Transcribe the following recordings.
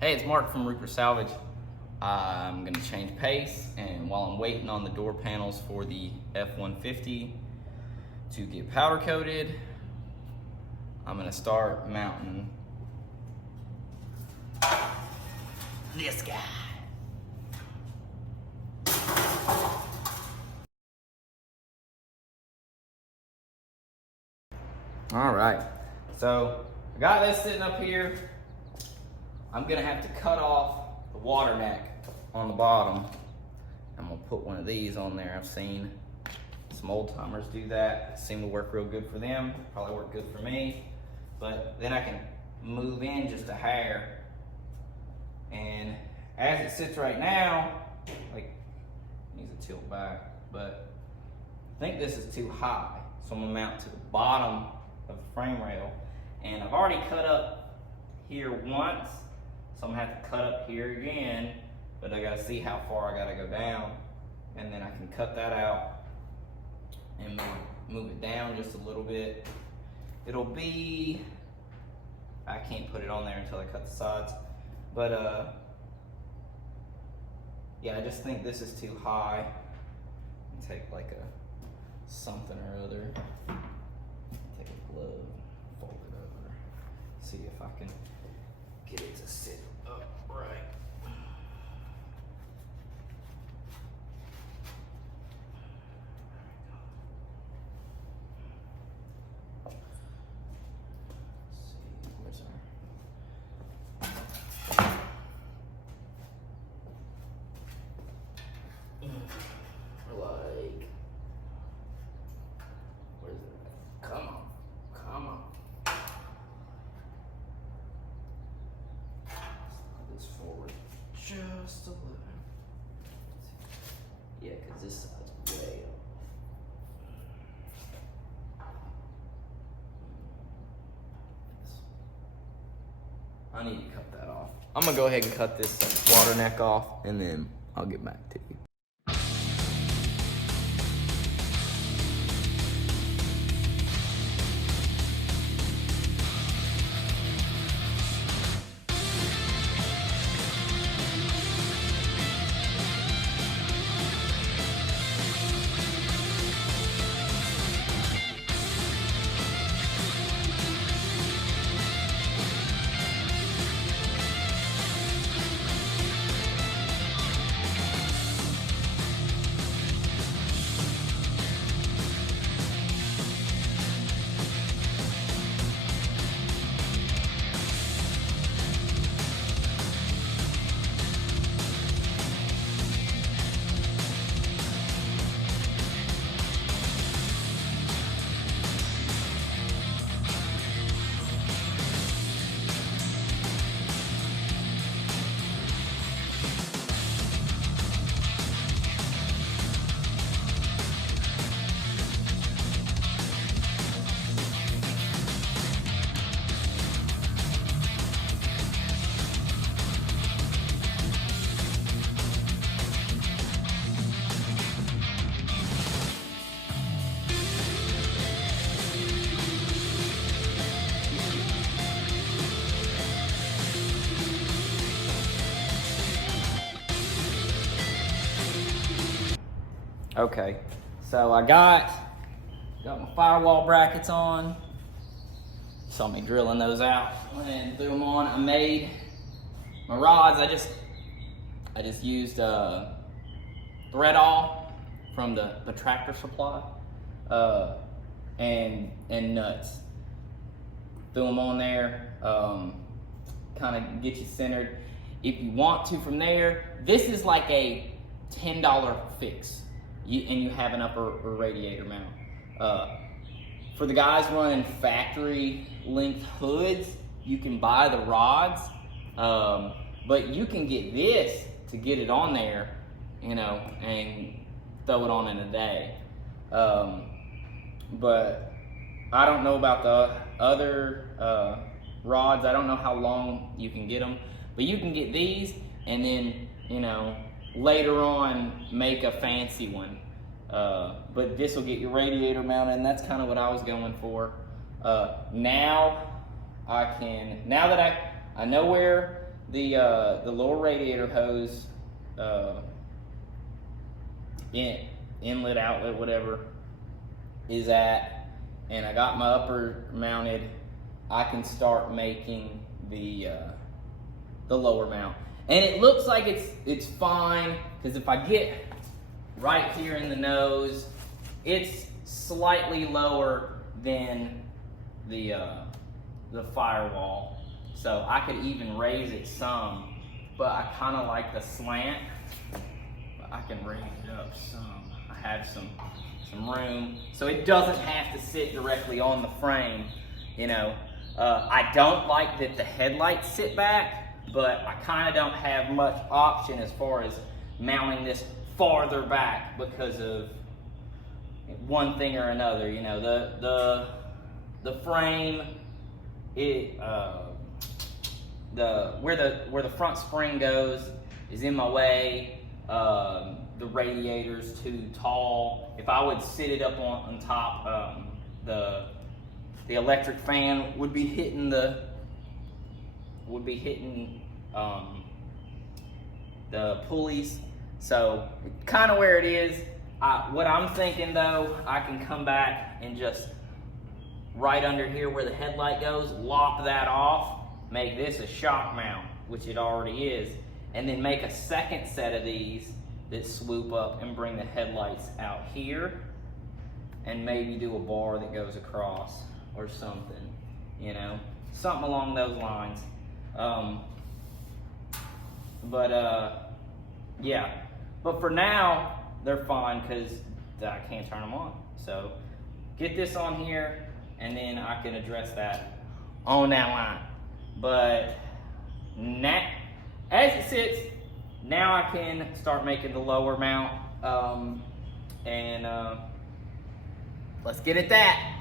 Hey, it's Mark from Rupert Salvage. I'm gonna change pace, and while I'm waiting on the door panels for the F-150 to get powder coated, I'm gonna start mounting this guy. All right, so I got this sitting up here. I'm gonna have to cut off the water neck on the bottom. I'm gonna put one of these on there. I've seen some old timers do that. It seemed to work real good for them. Probably work good for me. But then I can move in just a hair. And as it sits right now, like, it needs to tilt back, but I think this is too high. So I'm gonna mount to the bottom of the frame rail. And I've already cut up here once, so I'm gonna have to cut up here again, but I gotta see how far I gotta go down, and then I can cut that out and move it down just a little bit. It'll be, I can't put it on there until I cut the sides, but yeah, I just think this is too high. Take like a something or other, take a glove, fold it over, see if I can get it to sit upright. Let's see, where's our like, where's it? Come on, come on. This forward just a little. Yeah, because this side's way up. I need to cut that off. I'm gonna go ahead and cut this water neck off, and then I'll get back to you. Okay, so I got my firewall brackets on. You saw me drilling those out and threw them on. I made my rods. I just used thread all from the Tractor Supply and nuts. Threw them on there. Kind of get you centered. If you want to from there, this is like a $10 fix. And you have an upper radiator mount. For the guys running factory length hoods, you can buy the rods, but you can get this to get it on there, you know, and throw it on in a day. But I don't know about the other rods. I don't know how long you can get them, but you can get these and then, you know, later on make a fancy one. But this will get your radiator mounted, and that's kind of what I was going for. Now that I know where the lower radiator hose, inlet, outlet, whatever, is at, and I got my upper mounted, I can start making the lower mount. And it looks like it's fine, because if I get right here in the nose, it's slightly lower than the firewall. So I could even raise it some, but I kind of like the slant. But I can raise it up some. I have some room, so it doesn't have to sit directly on the frame, you know. I don't like that the headlights sit back, but I kind of don't have much option as far as mounting this farther back because of one thing or another. You know, the frame, where the front spring goes is in my way. The radiator's too tall. If I would sit it up on top, the electric fan would be hitting the pulleys. So kind of where it is. What I'm thinking though, I can come back and just right under here where the headlight goes, lop that off, make this a shock mount, which it already is, and then make a second set of these that swoop up and bring the headlights out here, and maybe do a bar that goes across or something, you know, something along those lines. Yeah, but for now they're fine because I can't turn them on. So get this on here, and then I can address that on that line. But now, as it sits, now I can start making the lower mount, and let's get at that.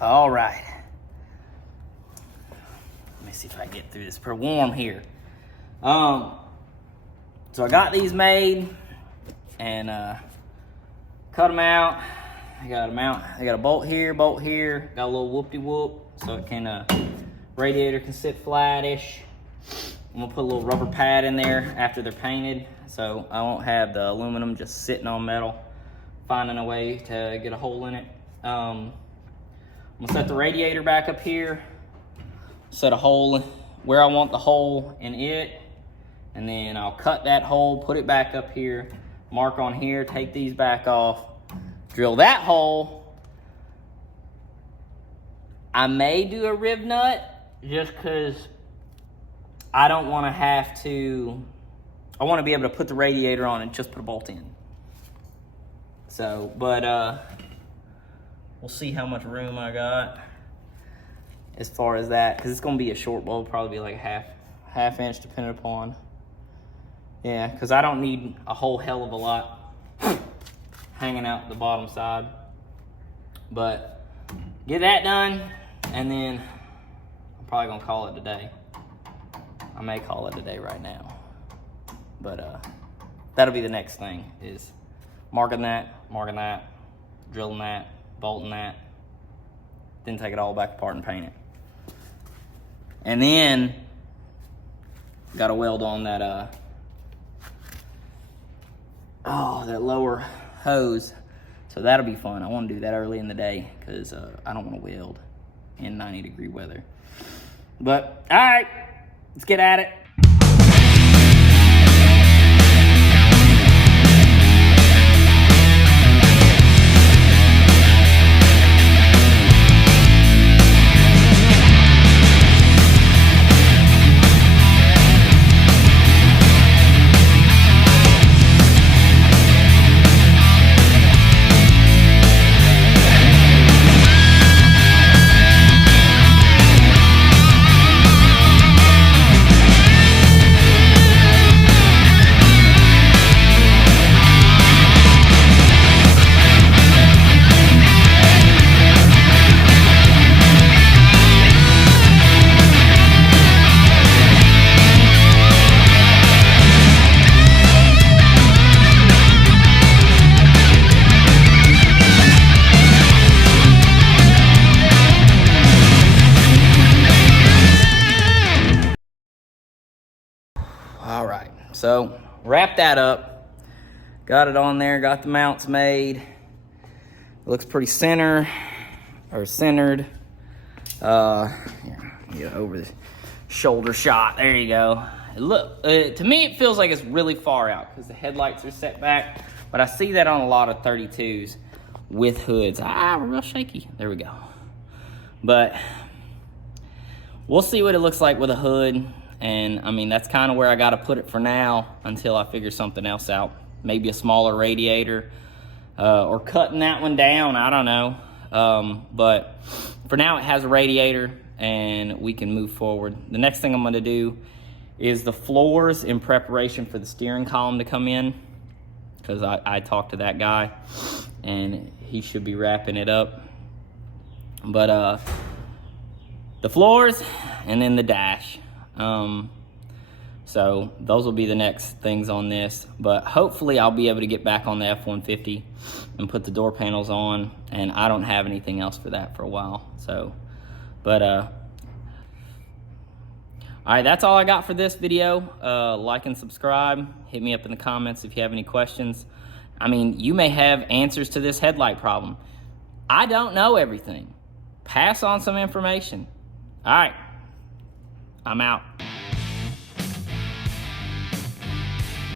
All right. Let me see if I can get through this. Pretty warm here. So I got these made, and cut them out. I got a bolt here, got a little whoop-de-whoop, so it can, radiator can sit flattish. I'm gonna put a little rubber pad in there after they're painted, so I won't have the aluminum just sitting on metal, finding a way to get a hole in it. I'm gonna set the radiator back up here, set a hole where I want the hole in it, and then I'll cut that hole, put it back up here, mark on here, take these back off, drill that hole. I may do a rib nut just because I don't want to have to, I want to be able to put the radiator on and just put a bolt in. So, but we'll see how much room I got as far as that, because it's going to be a short bolt, probably be like half inch depending upon. Yeah, because I don't need a whole hell of a lot hanging out the bottom side. But get that done, and then I'm probably gonna call it a day. I may call it a day right now, but that'll be the next thing, is marking that, drilling that, bolting that, then take it all back apart and paint it. And then gotta weld on that that lower hose. So that'll be fun. I want to do that early in the day because I don't want to weld in 90-degree weather. But all right, let's get at it. All right, so wrap that up. Got it on there, got the mounts made. Looks pretty centered. Here, get over the shoulder shot. There you go. To me, it feels like it's really far out because the headlights are set back, but I see that on a lot of 32s with hoods. Real shaky. There we go. But we'll see what it looks like with a hood. And I mean, that's kind of where I got to put it for now until I figure something else out. Maybe a smaller radiator or cutting that one down. I don't know. But for now, it has a radiator and we can move forward. The next thing I'm going to do is the floors in preparation for the steering column to come in, because I talked to that guy and he should be wrapping it up. But the floors and then the dash. So those will be the next things on this, but hopefully I'll be able to get back on the F-150 and put the door panels on, and I don't have anything else for that for a while. So, but, all right, that's all I got for this video. Like and subscribe. Hit me up in the comments if you have any questions. I mean, you may have answers to this headlight problem. I don't know everything. Pass on some information. All right. I'm out.